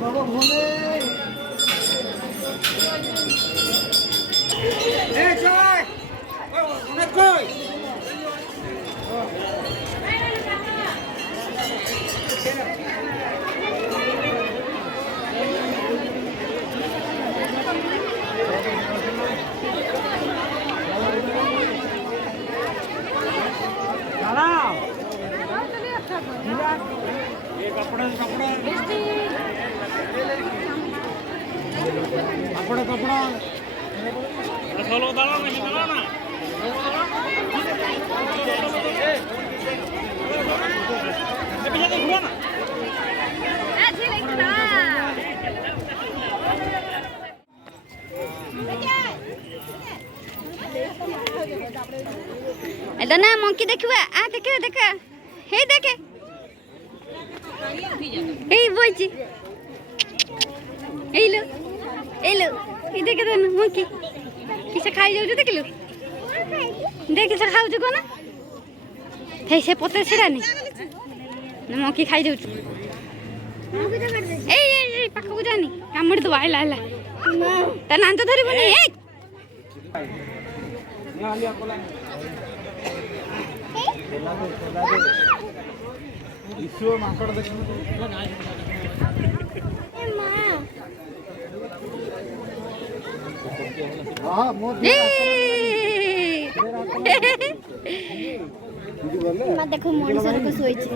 বাবা ঘুমে এই চল অনেক কই দাঁড়াও এই কাপড় চলো দাঁড়াও না দাঁড়াও না এটা না মঙ্কি দেখবা দেখে দেখে হেই দেখে এই বইছি এইলো এই দেখে দেন মঙ্কি কিসে খাই যাଉଛି ଦେଖିଲୁ କିସ ଖାଉଛୁ କଣ ହେଇ ସେ ପତ୍ର ଛିଡ଼ାନି ମଙ୍କି ଖାଇ ଯାଉଛୁ ଏଇ ପାଖକୁ ଯାନି କାମୁଡ଼ି ଦେବ ଆଇଲା ତା ନାଞ୍ଚ ଧରିବନି ମାଙ୍କଡ଼ ଦେଖ ଦେଖ ମଣିଷ ଶୋଇଛି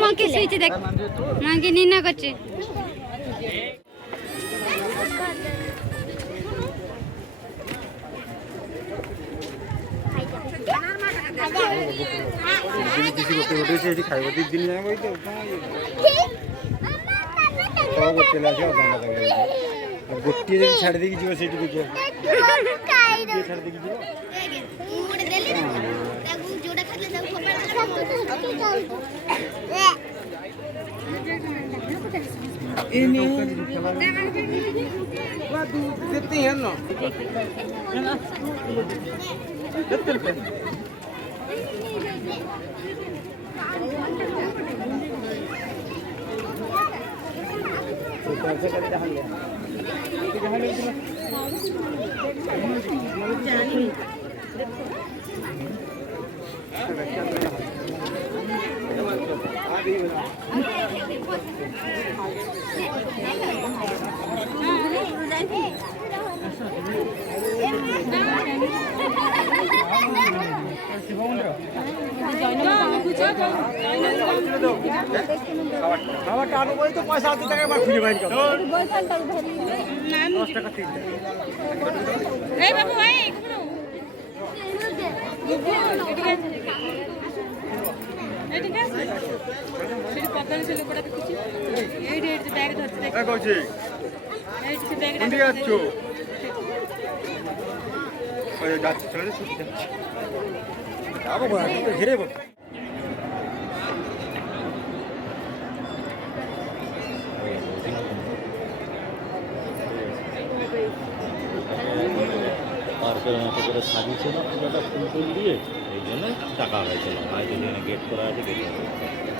ମଙ୍କି ଶୋଇଛି ଦେଖ ମଙ୍କି ନିନା କରୁଛି ଖାଇବ 2 ଦିନ ଯାଏ ଗୋଟିଏ ଯଦି ଛାଡ଼ି ଦେଇକି ଯିବ ସେଇଠି ଦେଖିବ ଛାଡ଼ି ଦେଇକି ଯିବ পয়সা ঘিরে পার্কের মতো করে সাজিয়েছে না পুরোটা ফুল টুল দিয়ে এই জন্য টাকা হয়েছিল আর যদি গেট করা আছে গেট